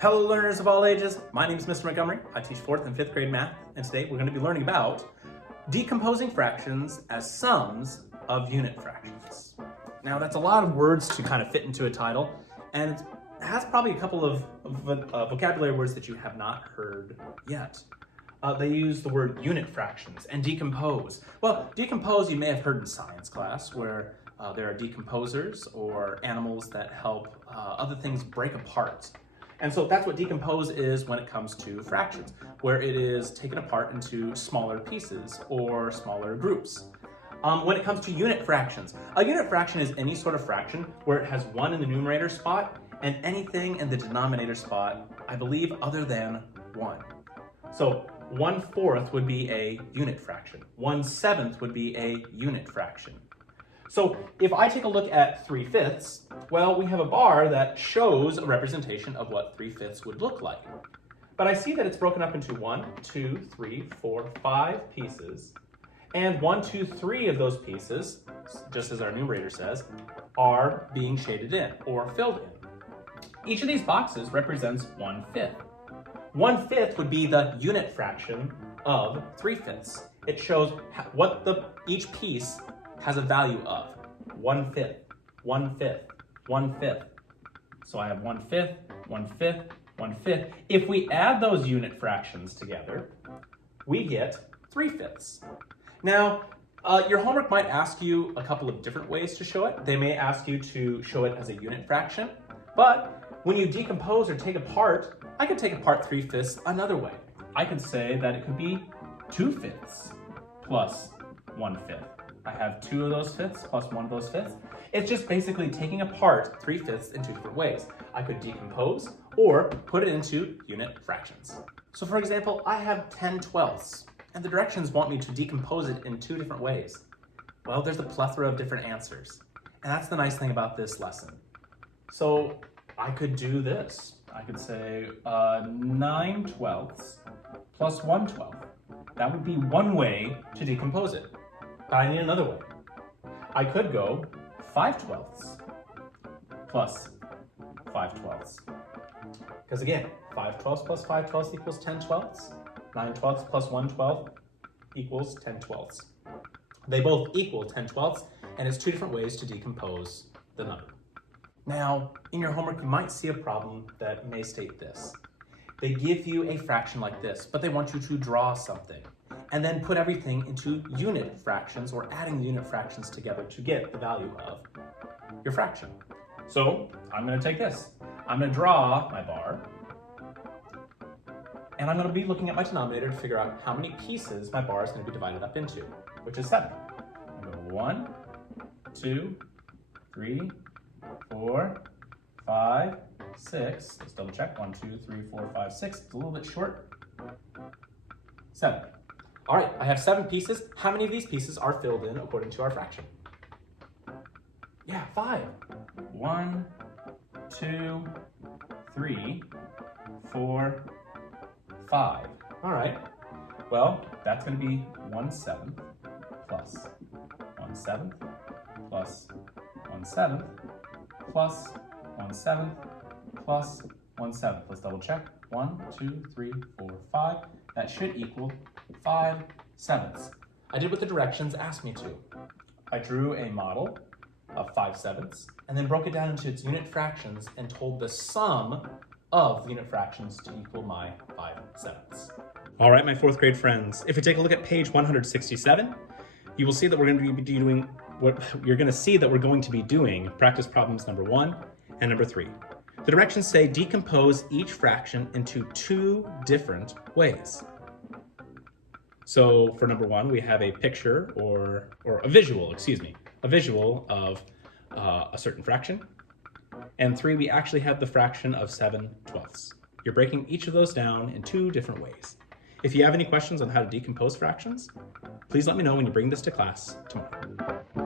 Hello learners of all ages, my name is Mr. Montgomery. I teach 4th and 5th grade math, and today we're going to be learning about decomposing fractions as sums of unit fractions. Now that's a lot of words to kind of fit into a title, and it has probably a couple of vocabulary words that you have not heard yet. They use the word unit fractions and decompose. Well, decompose you may have heard in science class, where there are decomposers or animals that help other things break apart. And so that's what decompose is when it comes to fractions, where it is taken apart into smaller pieces or smaller groups. When it comes to unit fractions, a unit fraction is any sort of fraction where it has 1 in the numerator spot and anything in the denominator spot, I believe, other than 1. So 1/4 would be a unit fraction. 1/7 would be a unit fraction. So if I take a look at 3/5, well, we have a bar that shows a representation of what 3/5 would look like. But I see that it's broken up into 1, 2, 3, 4, 5 pieces. And 1, 2, 3 of those pieces, just as our numerator says, are being shaded in or filled in. Each of these boxes represents 1/5. 1/5 would be the unit fraction of 3/5. It shows what each piece has a value of. 1/5, 1/5, 1/5. So I have 1/5, 1/5, 1/5. If we add those unit fractions together, we get 3/5. Now, your homework might ask you a couple of different ways to show it. They may ask you to show it as a unit fraction, but when you decompose or take apart, I could take apart 3/5 another way. I could say that it could be 2/5 plus 1/5. I have 2 of those fifths plus 1 of those fifths. It's just basically taking apart 3/5 in 2 different ways. I could decompose or put it into unit fractions. So for example, I have 10/12, and the directions want me to decompose it in 2 different ways. Well, there's a plethora of different answers, and that's the nice thing about this lesson. So I could do this. I could say 9/12 plus 1/12. That would be one way to decompose it. But I need another way. I could go 5/12 plus 5/12. Because again, 5/12 plus 5/12 equals 10/12. 9/12 plus 1/12 equals 10/12. They both equal 10/12, and it's 2 different ways to decompose the number. Now, in your homework, you might see a problem that may state this. They give you a fraction like this, but they want you to draw something and then put everything into unit fractions or adding the unit fractions together to get the value of your fraction. So I'm going to take this. I'm going to draw my bar, and I'm going to be looking at my denominator to figure out how many pieces my bar is going to be divided up into, which is 7. I'm going to go 1, 2, 3, 4, 5, 6. Let's double check. 1, 2, 3, 4, 5, 6. It's a little bit short. 7. All right, I have 7 pieces. How many of these pieces are filled in according to our fraction? Yeah, 5. 1, 2, 3, 4, 5. All right. Well, that's going to be 1/7 plus 1/7 plus 1/7 plus 1/7 plus 1/7. Let's double check. 1, 2, 3, 4, 5. That should equal 5/7. I did what the directions asked me to. I drew a model of 5/7 and then broke it down into its unit fractions and told the sum of the unit fractions to equal my 5/7. All right, my 4th grade friends, if we take a look at page 167, you will see that we're going to be doing practice problems number 1 and number 3. The directions say decompose each fraction into 2 different ways. So for number 1, we have a picture or a visual of a certain fraction. And 3, we actually have the fraction of 7/12. You're breaking each of those down in 2 different ways. If you have any questions on how to decompose fractions, please let me know when you bring this to class tomorrow.